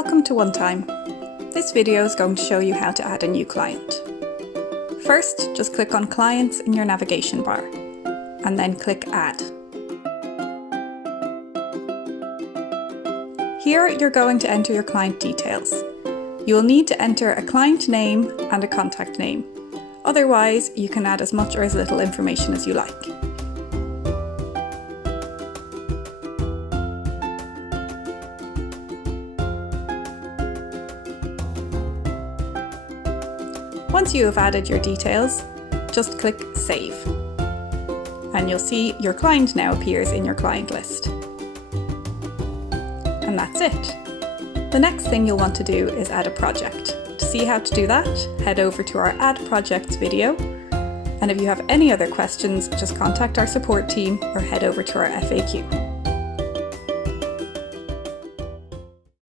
Welcome to OneTime. This video is going to show you how to add a new client. First, just click on Clients in your navigation bar, and then click Add. Here you're going to enter your client details. You will need to enter a client name and a contact name. Otherwise, you can add as much or as little information as you like. Once you have added your details, just click Save. And you'll see your client now appears in your client list. And that's it. The next thing you'll want to do is add a project. To see how to do that, head over to our Add Projects video. And if you have any other questions, just contact our support team or head over to our FAQ.